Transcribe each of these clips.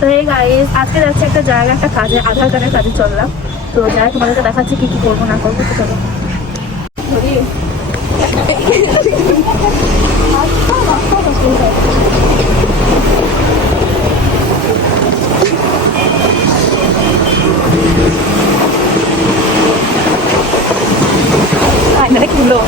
তো এই গাইস আজকে যাচ্ছে একটা জায়গা, একটা কাজে, আধার কার্ডের কাজে চললাম। তো যাই তোমাদেরকে দেখাচ্ছি কি কি করবো না করবো। তো চলো কিলো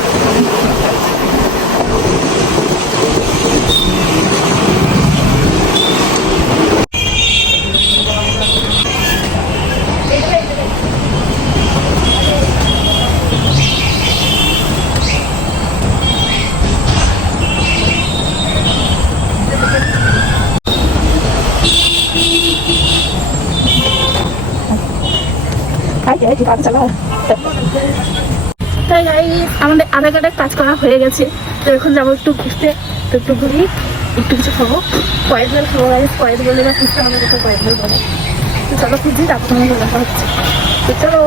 তাই গাইস আমাদের আধার কার্ডের কাজ করা হয়ে গেছে। তো এখন যাবো একটু ঘুরতে। তো একটু ঘুরি, একটু কিছু খাবো, কয়েক বেল খাবো গাইস। কয়েক বলে বা খুঁজতে আমাদের কোথাও কয়েক বেল বলে। তো চলো খুঁজি, তারপর তোমাকে দেখা হচ্ছে। তো চলো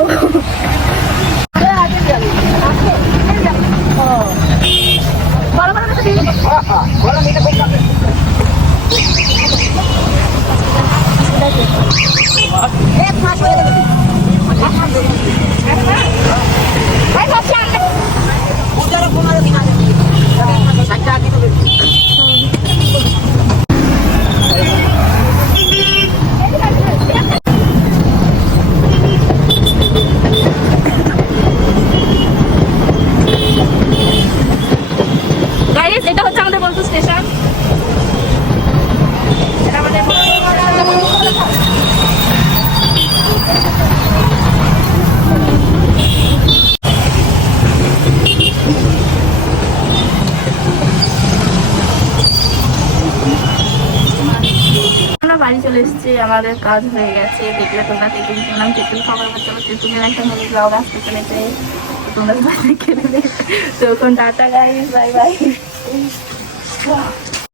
গাইস, এটা হচ্ছে আমাদের বোলপুর স্টেশন। এটা আমাদের আমরা বাড়ি চলে এসেছি, আমাদের কাজ হয়ে গেছে। দেখলে তোমরা তেঁতুল কিনলাম, তেঁতুল খাবার করতে তেঁতুলের একটা মিনি ব্লগ আসতে চলেছে, তোমরা দেখে নেবে। তো এখন টাটা গাইস, বাই বাই।